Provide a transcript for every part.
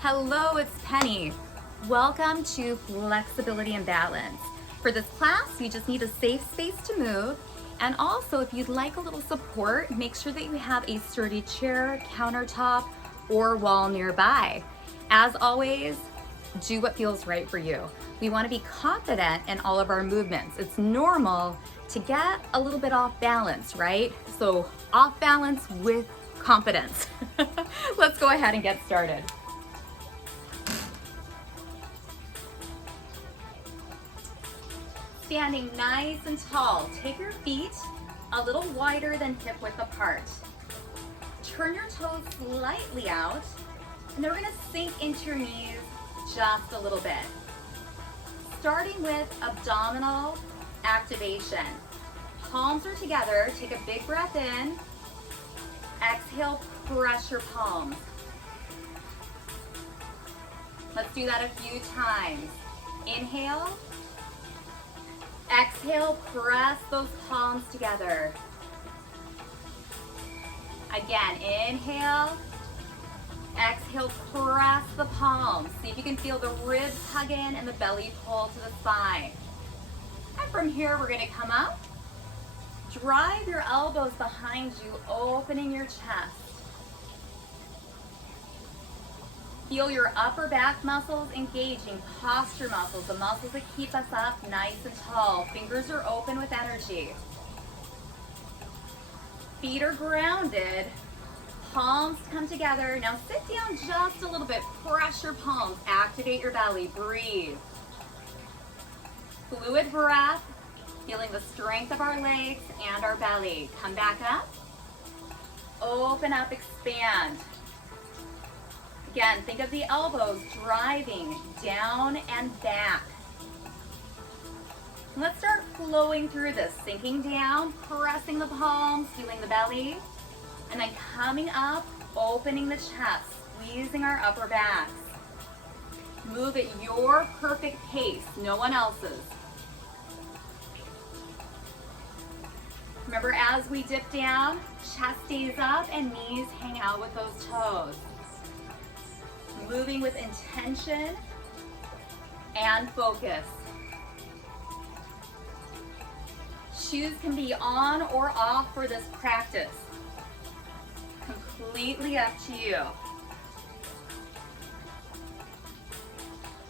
Hello, it's Penny. Welcome to Flexibility and Balance. For this class, you just need a safe space to move. And also, if you'd like a little support, make sure that you have a sturdy chair, countertop, or wall nearby. As always, do what feels right for you. We want to be confident in all of our movements. It's normal to get a little bit off balance, right? So off balance with confidence. Let's go ahead and get started. Standing nice and tall, take your feet a little wider than hip width apart. Turn your toes slightly out, and they're gonna sink into your knees just a little bit. Starting with abdominal activation. Palms are together, take a big breath in. Exhale, press your palms. Let's do that a few times. Inhale. Exhale, press those palms together. Again, inhale. Exhale, press the palms. See if you can feel the ribs hug in and the belly pull to the spine. And from here, we're gonna come up. Drive your elbows behind you, opening your chest. Feel your upper back muscles engaging, posture muscles, the muscles that keep us up nice and tall. Fingers are open with energy. Feet are grounded. Palms come together. Now sit down just a little bit. Press your palms. Activate your belly. Breathe. Fluid breath. Feeling the strength of our legs and our belly. Come back up. Open up, expand. Again, think of the elbows driving down and back. Let's start flowing through this, sinking down, pressing the palms, feeling the belly, and then coming up, opening the chest, squeezing our upper backs. Move at your perfect pace, no one else's. Remember, as we dip down, chest stays up and knees hang out with those toes. Moving with intention and focus. Shoes can be on or off for this practice. Completely up to you.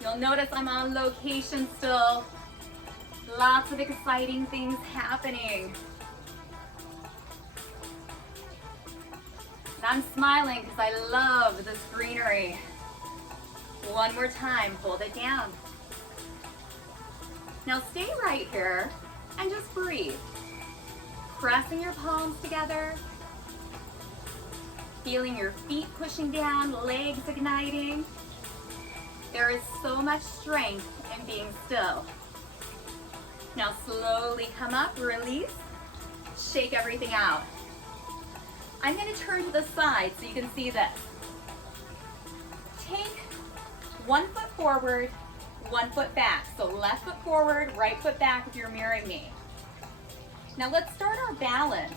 You'll notice I'm on location still. Lots of exciting things happening. And I'm smiling because I love this greenery. One more time, hold it down. Now stay right here and just breathe. Pressing your palms together. Feeling your feet pushing down, legs igniting. There is so much strength in being still. Now slowly come up, release, shake everything out. I'm going to turn to the side so you can see this. Take 1 foot forward, 1 foot back. So left foot forward, right foot back if you're mirroring me. Now let's start our balance.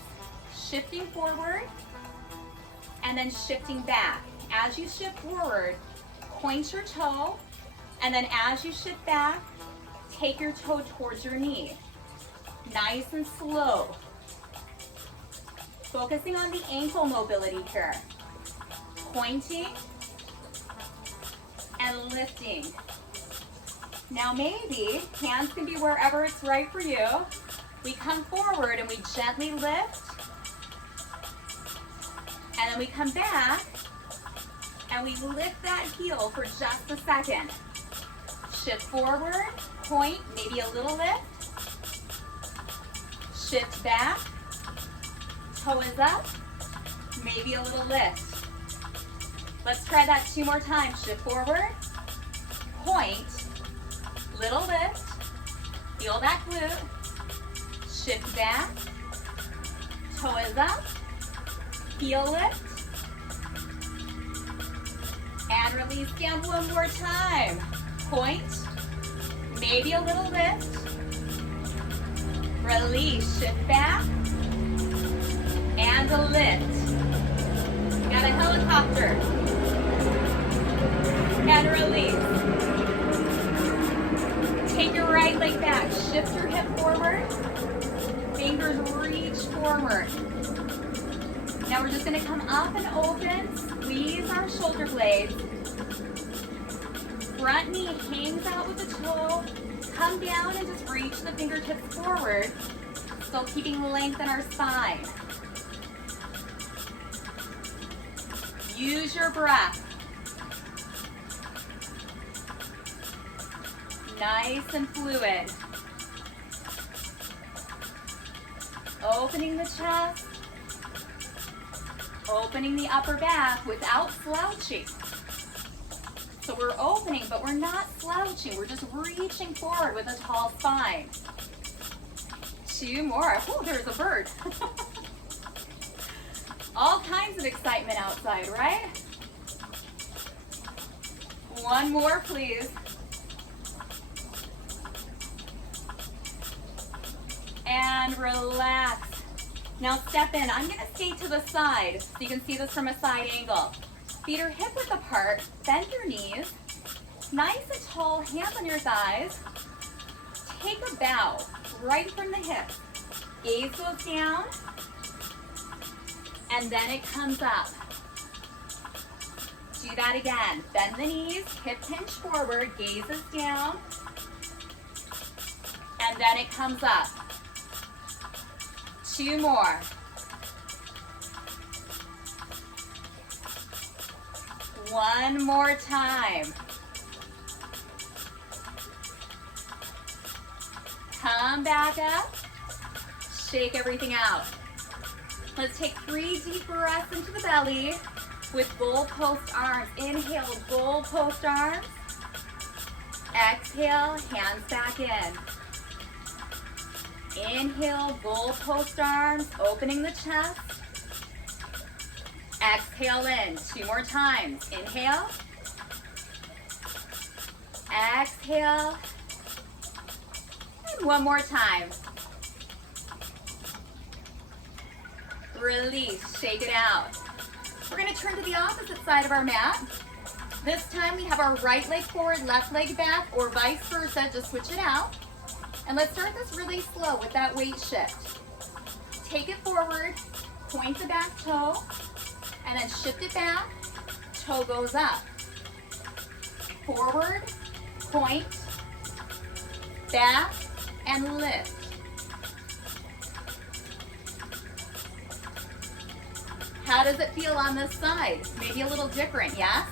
Shifting forward and then shifting back. As you shift forward, point your toe, and then as you shift back, take your toe towards your knee. Nice and slow. Focusing on the ankle mobility here. Pointing and lifting. Now maybe hands can be wherever it's right for you. We come forward and we gently lift. And then we come back and we lift that heel for just a second. Shift forward, point, maybe a little lift. Shift back. Toe is up, maybe a little lift. Let's try that 2 more times. Shift forward, point, little lift, feel that glute, shift back, toe is up, heel lift, and release down 1 more time. Point, maybe a little lift, release, shift back, and a lift. Got a helicopter. just gonna come up and open, squeeze our shoulder blades. Front knee hangs out with the toe. Come down and just reach the fingertips forward. Still keeping length in our spine. Use your breath. Nice and fluid. Opening the chest. Opening the upper back without slouching. So we're opening, but we're not slouching. We're just reaching forward with a tall spine. 2 more. Oh, there's a bird. All kinds of excitement outside, right? 1 more, please. And relax. Now step in. I'm gonna stay to the side so you can see this from a side angle. Feet are hip width apart. Bend your knees. Nice and tall, hands on your thighs. Take a bow right from the hips. Gaze goes down. And then it comes up. Do that again. Bend the knees, hip hinge forward, gaze is down. And then it comes up. 2 more. One more time. Come back up. Shake everything out. Let's take 3 deep breaths into the belly with goalpost arms. Inhale, goalpost arms. Exhale, hands back in. Inhale, goalpost arms, opening the chest. Exhale in, 2 more times. Inhale. Exhale. And 1 more time. Release, shake it out. We're gonna turn to the opposite side of our mat. This time we have our right leg forward, left leg back, or vice versa, just switch it out. And let's start this really slow with that weight shift. Take it forward, point the back toe, and then shift it back, toe goes up. Forward, point, back, and lift. How does it feel on this side? Maybe a little different, yes?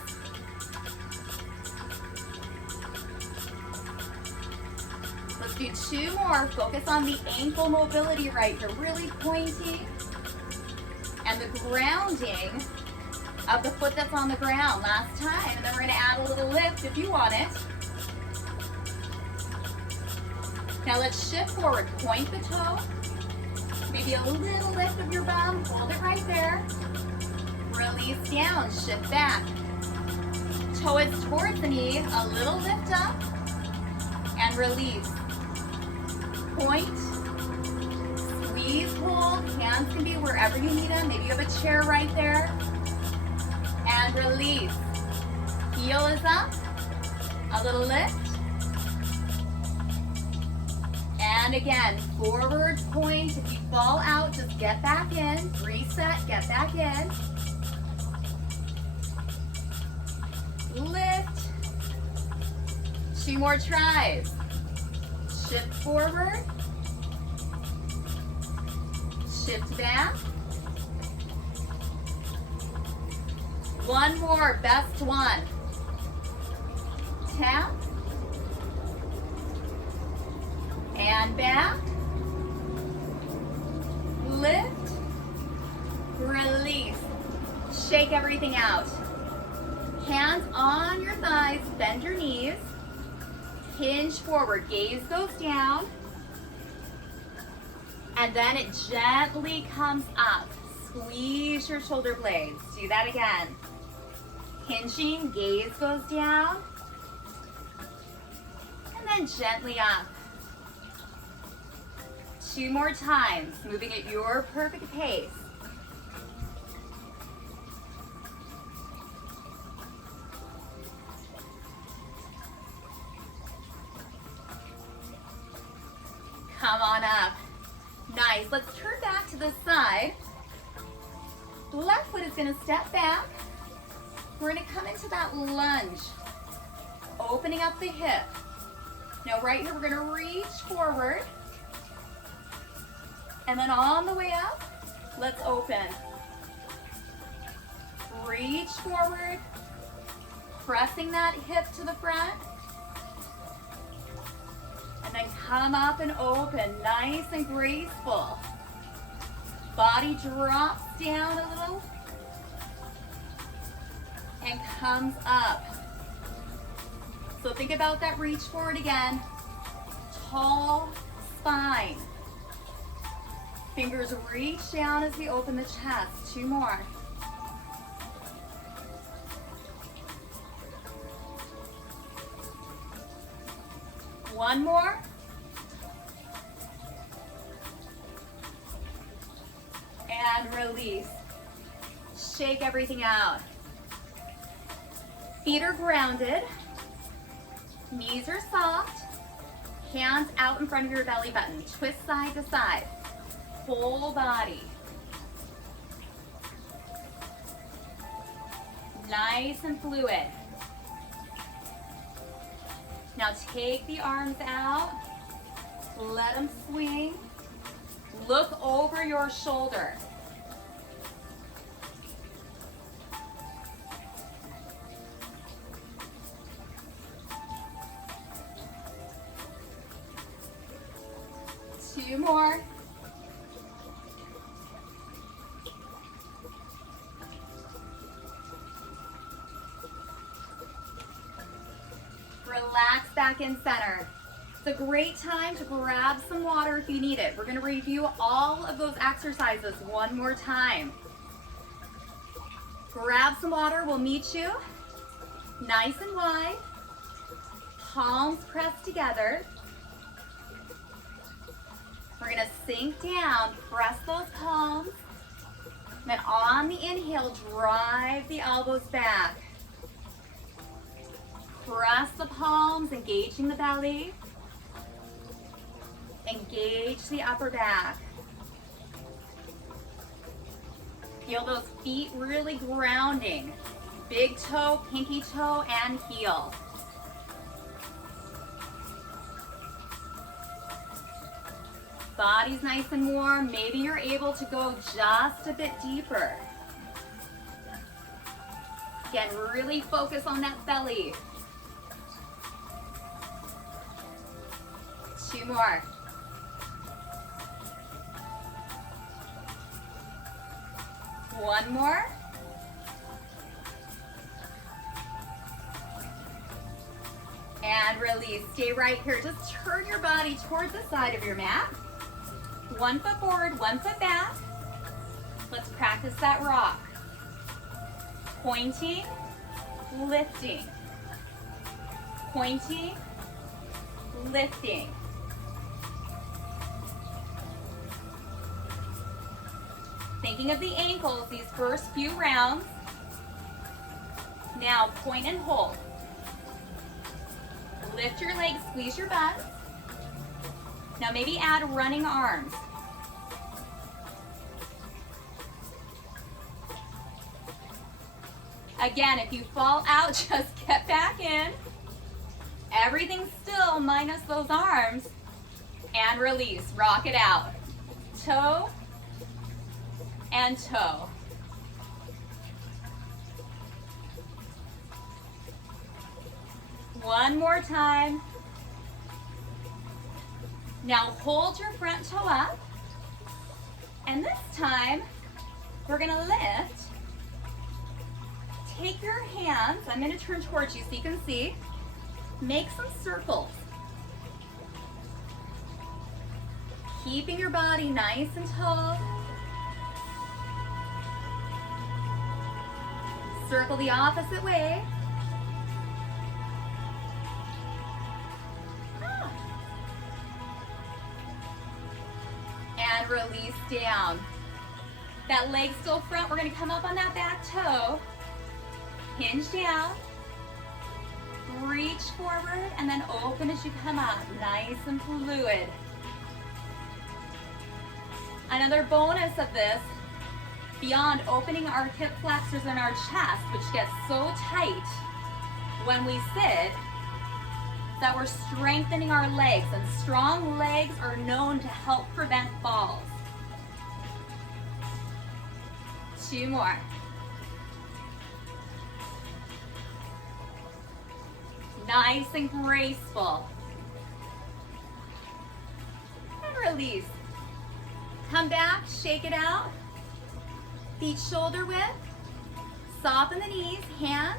Let's do 2 more. Focus on the ankle mobility right here, really pointing. And the grounding of the foot that's on the ground last time. And then we're gonna add a little lift if you want it. Now let's shift forward. Point the toe. Maybe a little lift of your bum. Hold it right there. Release down, shift back. Toe is towards the knee, a little lift up. And release. Point. Squeeze, hold. Hands can be wherever you need them. Maybe you have a chair right there. And release. Heel is up. A little lift. And again, forward point. If you fall out, just get back in. Reset, get back in. Lift. 2 more tries. Shift forward. Shift back. 1 more, best one. Tap. And back. Lift. Release. Shake everything out. Hands on your thighs, bend your knees. Hinge forward, gaze goes down. And then it gently comes up. Squeeze your shoulder blades. Do that again. Hinging, gaze goes down. And then gently up. 2 more times, moving at your perfect pace. Come on up. Nice. Let's turn back to the side. The left foot is gonna step back. We're gonna come into that lunge, opening up the hip. Now right here, we're gonna reach forward. And then on the way up, let's open. Reach forward, pressing that hip to the front. And then come up and open, nice and graceful. Body drops down a little and comes up. So think about that reach forward again. Tall spine. Fingers reach down as we open the chest. 2 more. One more. And release. Shake everything out. Feet are grounded. Knees are soft. Hands out in front of your belly button. Twist side to side. Whole body. Nice and fluid. Now take the arms out. Let them swing. Look over your shoulder. Two more. Relax back in center. It's a great time to grab some water if you need it. We're going to review all of those exercises one more time. Grab some water. We'll meet you nice and wide. Palms pressed together. We're going to sink down, press those palms. Then on the inhale, drive the elbows back. Press the palms, engaging the belly. Engage the upper back. Feel those feet really grounding. Big toe, pinky toe, and heel. Body's nice and warm. Maybe you're able to go just a bit deeper. Again, really focus on that belly. 2 more. One more. And release. Stay right here. Just turn your body toward the side of your mat. 1 foot forward, 1 foot back. Let's practice that rock. Pointing, lifting. Pointing, lifting. Thinking of the ankles these first few rounds. Now point and hold. Lift your legs, squeeze your butt. Now maybe add running arms. Again, if you fall out, just get back in. Everything's still minus those arms. And release, rock it out. Toe and toe. One more time. Now hold your front toe up. And this time, we're gonna lift. Take your hands, I'm gonna turn towards you so you can see. Make some circles. Keeping your body nice and tall. Circle the opposite way. And release down. That leg still front, we're gonna come up on that back toe. Hinge down. Reach forward and then open as you come up. Nice and fluid. Another bonus of this beyond opening our hip flexors and our chest, which gets so tight when we sit, that we're strengthening our legs, and strong legs are known to help prevent falls. 2 more. Nice and graceful. And release. Come back, shake it out. Feet shoulder width. Soften the knees, hands.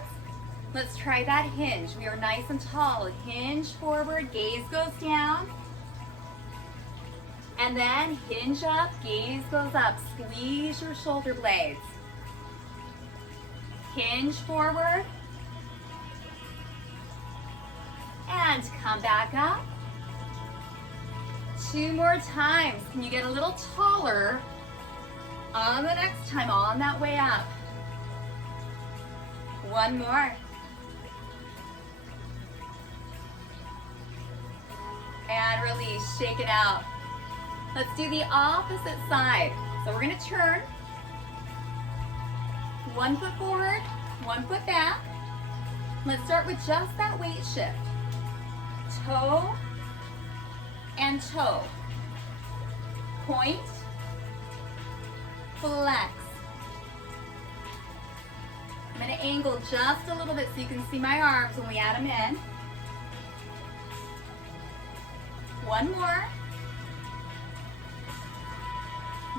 Let's try that hinge. We are nice and tall. Hinge forward, gaze goes down. And then hinge up, gaze goes up. Squeeze your shoulder blades. Hinge forward. And come back up. 2 more times. Can you get a little taller on the next time, on that way up? 1 more. And release, shake it out. Let's do the opposite side. So we're gonna turn. 1 foot forward, 1 foot back. Let's start with just that weight shift. Toe and toe. Point, flex. I'm gonna angle just a little bit so you can see my arms when we add them in. 1 more.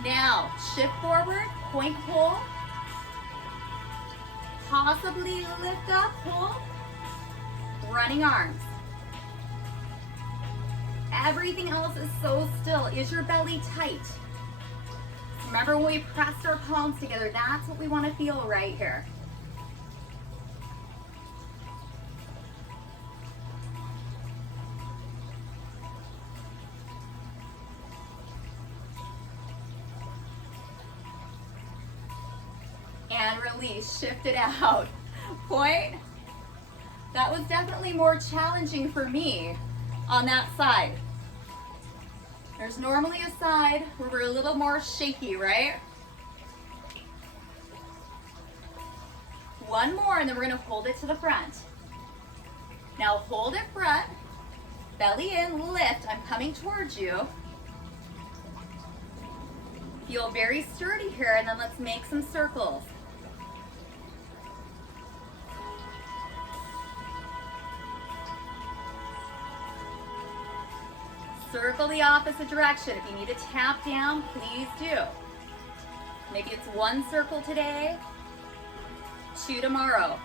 Now, shift forward, point, pull. Possibly lift up, pull. Running arms. Everything else is so still. Is your belly tight? Remember when we pressed our palms together, that's what we want to feel right here. And release, shift it out. Point. That was definitely more challenging for me on that side. There's normally a side where we're a little more shaky, right? 1 more, and then we're gonna hold it to the front. Now hold it front, belly in, lift. I'm coming towards you. Feel very sturdy here, and then let's make some circles. Circle the opposite direction. If you need to tap down, please do. Maybe it's 1 circle today, 2 tomorrow.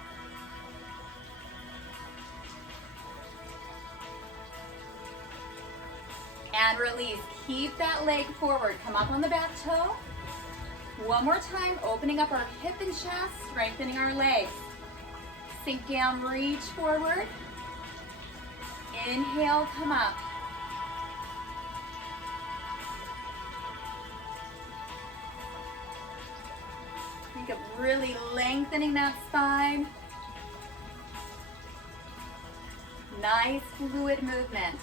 And release. Keep that leg forward. Come up on the back toe. 1 more time, opening up our hip and chest, strengthening our legs. Sink down, reach forward. Inhale, come up. Think of really lengthening that spine. Nice fluid movement.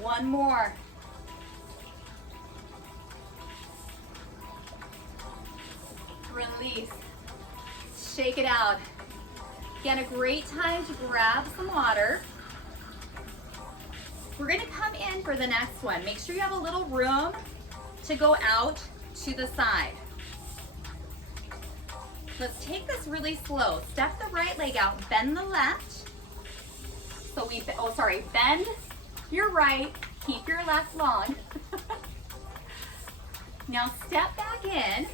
One more. Release. Shake it out. Again, a great time to grab some water. We're gonna come in for the next one. Make sure you have a little room to go out to the side. Let's take this really slow. Step the right leg out, bend the left. Bend your right, keep your left long. Now step back in,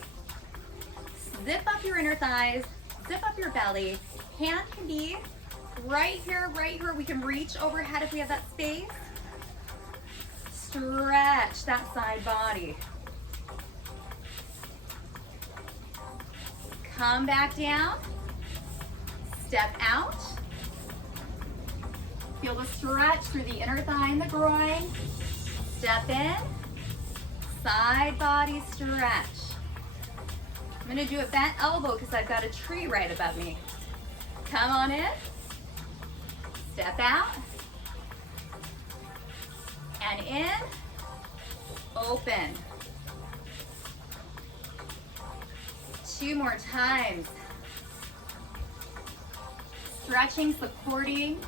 zip up your inner thighs, zip up your belly. Hand can be right here. We can reach overhead if we have that space. Stretch that side body. Come back down, step out. Feel the stretch through the inner thigh and the groin. Step in, side body stretch. I'm gonna do a bent elbow because I've got a tree right above me. Come on in, step out. And in, open. 2 more times. Stretching, supporting.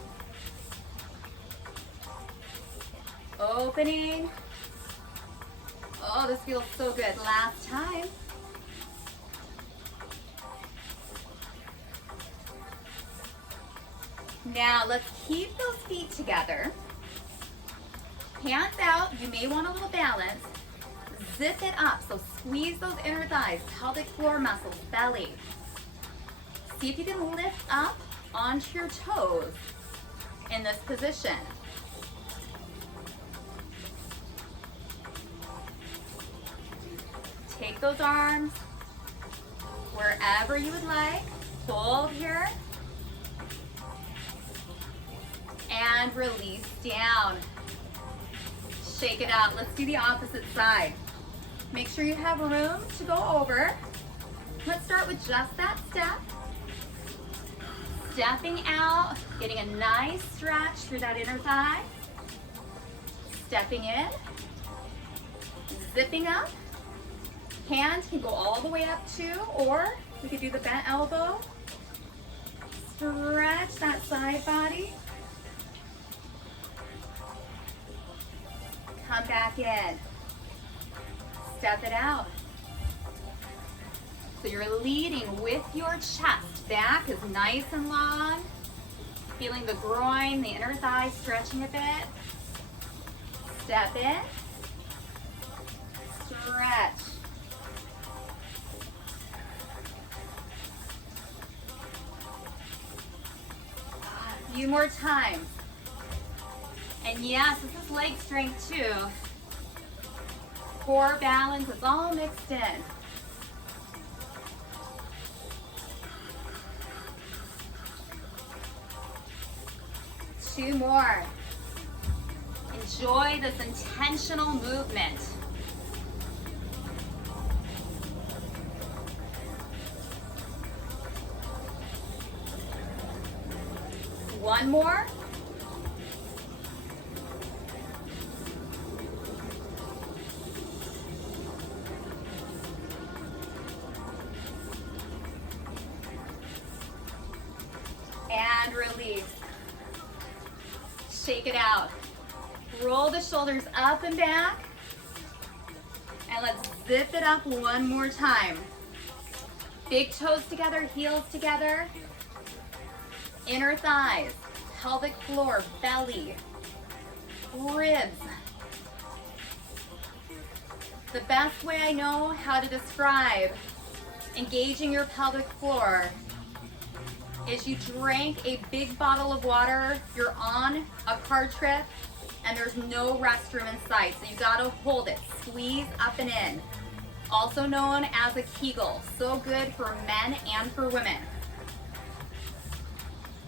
Opening. Oh, this feels so good. Last time. Now let's keep those feet together. Hands out. You may want a little balance. Zip it up. So squeeze those inner thighs, pelvic floor muscles, belly. See if you can lift up onto your toes in this position. Take those arms wherever you would like. Hold here. And release down. Shake it out. Let's do the opposite side. Make sure you have room to go over. Let's start with just that step. Stepping out, getting a nice stretch through that inner thigh. Stepping in. Zipping up. Hands can go all the way up too, or we could do the bent elbow. Stretch that side body. Come back in. Step it out. So you're leading with your chest. Back is nice and long. Feeling the groin, the inner thigh stretching a bit. Step in. Stretch. A few more times. And yes, this is leg strength too. Core balance, it's all mixed in. Two more. Enjoy this intentional movement. One more. And release. Shake it out. Roll the shoulders up and back. And let's zip it up one more time. Big toes together, heels together. Inner thighs, pelvic floor, belly, ribs. The best way I know how to describe engaging your pelvic floor is you drank a big bottle of water, you're on a car trip, and there's no restroom in sight, so you gotta hold it, squeeze up and in. Also known as a Kegel, so good for men and for women.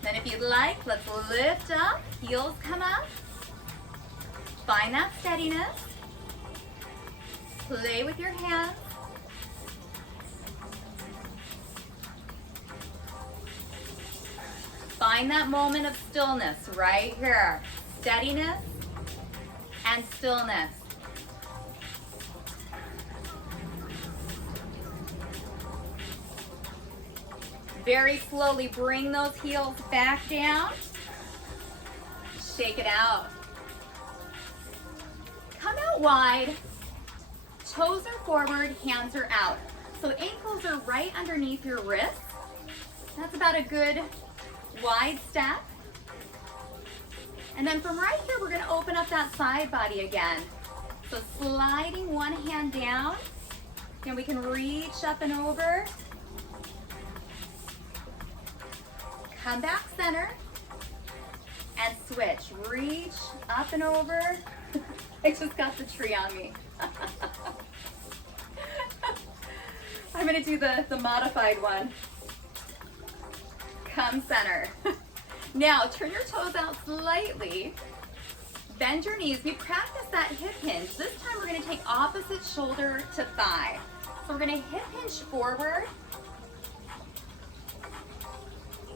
Then if you'd like, let's lift up, heels come up. Find that steadiness. Play with your hands. Find that moment of stillness right here. Steadiness and stillness. Very slowly bring those heels back down. Shake it out. Come out wide. Toes are forward, hands are out. So ankles are right underneath your wrists. That's about a good wide step. And then from right here, we're gonna open up that side body again. So sliding one hand down, and we can reach up and over. Come back center, and switch. Reach up and over. I just got the tree on me. I'm gonna do the modified one. Come center. Now turn your toes out slightly. Bend your knees. We practice that hip hinge. This time we're gonna take opposite shoulder to thigh. So we're gonna hip hinge forward.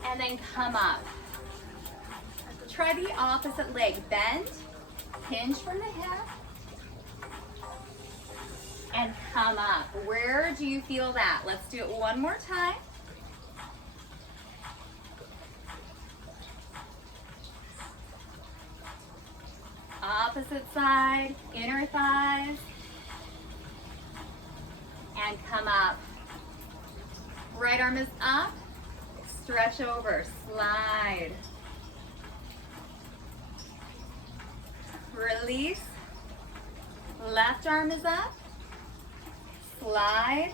And then come up. Try the opposite leg. Bend Hinge from the hip. And come up. Where do you feel that? Let's do it one more time. Opposite side, inner thighs. And come up. Right arm is up. Stretch over, slide. Release. Left arm is up. Slide.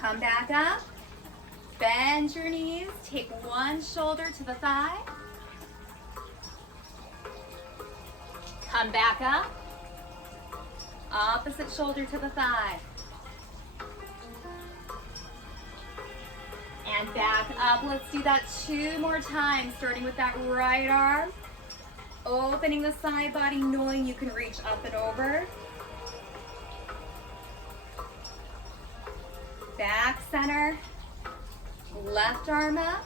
Come back up. Bend your knees. Take one shoulder to the thigh. Come back up. Opposite shoulder to the thigh. And back up. Let's do that 2 more times, starting with that right arm. Opening the side body, knowing you can reach up and over. Back center. Left arm up.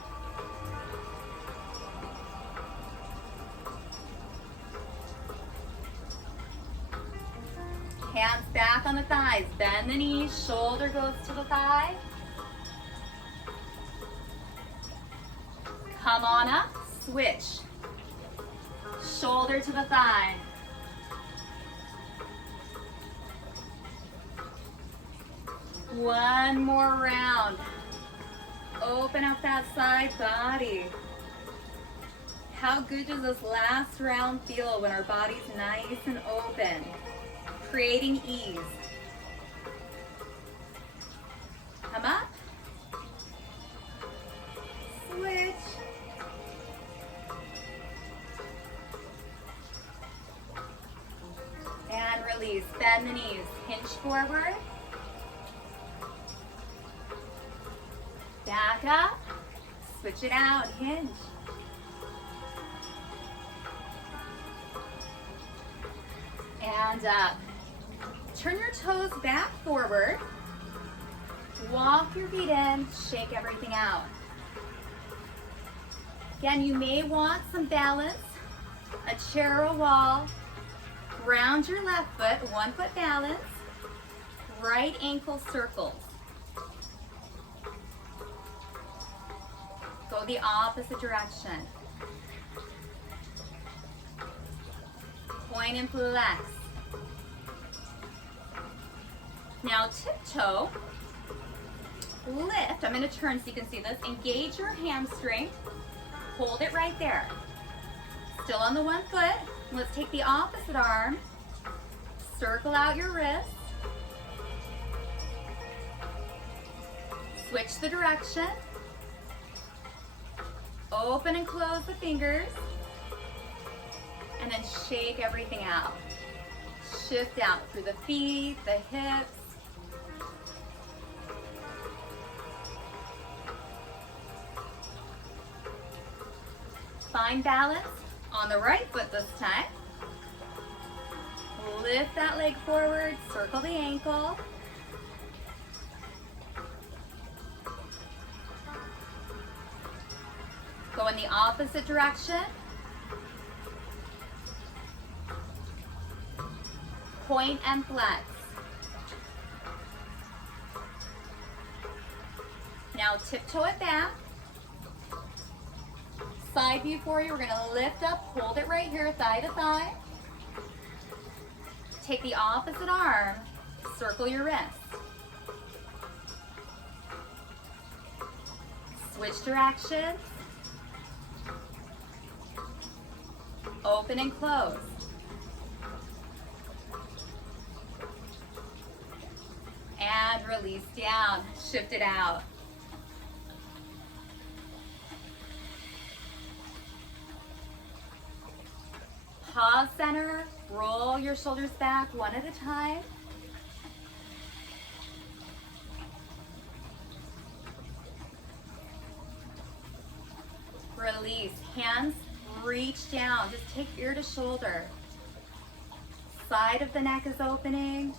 Hands back on the thighs. Bend the knees. Shoulder goes to the thigh. Come on up. Switch. Shoulder to the thigh. One more round. Open up that side body. How good does this last round feel when our body's nice and open? Creating ease. Come up. Switch. And release. Bend the knees. Hinge forward. Back up. Switch it out. Hinge. And up. Turn your toes back forward. Walk your feet in. Shake everything out. Again, you may want some balance. A chair or a wall. Round your left foot. 1 foot balance. Right ankle circles. Go the opposite direction. Point and flex. Now tiptoe lift. I'm going to turn so you can see this. Engage your hamstring. Hold it right there. Still on the 1 foot. Let's take the opposite arm. Circle out your wrist. Switch the direction. Open and close the fingers. And then shake everything out. Shift out through the feet, the hips. Find balance on the right foot this time. Lift that leg forward, circle the ankle. Go in the opposite direction. Point and flex. Now tiptoe it back. Side view for you. We're going to lift up, hold it right here, thigh to thigh. Take the opposite arm, circle your wrist. Switch directions. Open and close. And release down, shift it out. Pause center, roll your shoulders back one at a time. Release, hands reach down, just take ear to shoulder. Side of the neck is opening.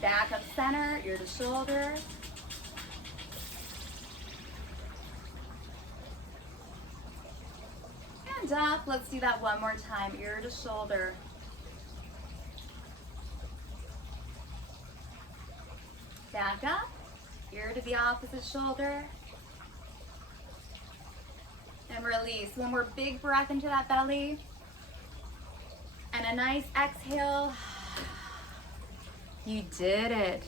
Back up center, ear to shoulder. lined up. Let's do that one more time, ear to shoulder. Back up, ear to the opposite shoulder. And release. One more big breath into that belly. And a nice exhale. You did it.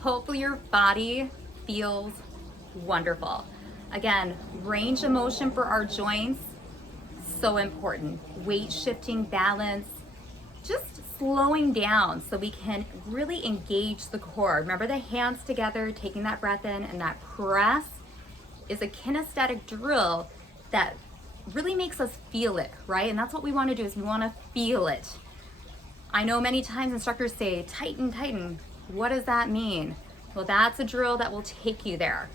Hopefully your body feels wonderful. Again, range of motion for our joints, so important. Weight shifting, balance, just slowing down so we can really engage the core. Remember the hands together, taking that breath in, and that press is a kinesthetic drill that really makes us feel it, right? And that's what we want to do, is we want to feel it. I know many times instructors say, tighten, tighten. What does that mean? Well, that's a drill that will take you there.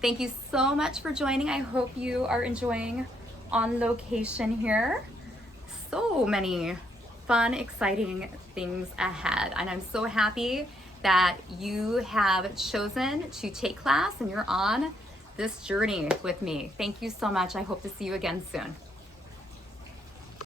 Thank you so much for joining. I hope you are enjoying On Location here. So many fun, exciting things ahead. And I'm so happy that you have chosen to take class and you're on this journey with me. Thank you so much. I hope to see you again soon.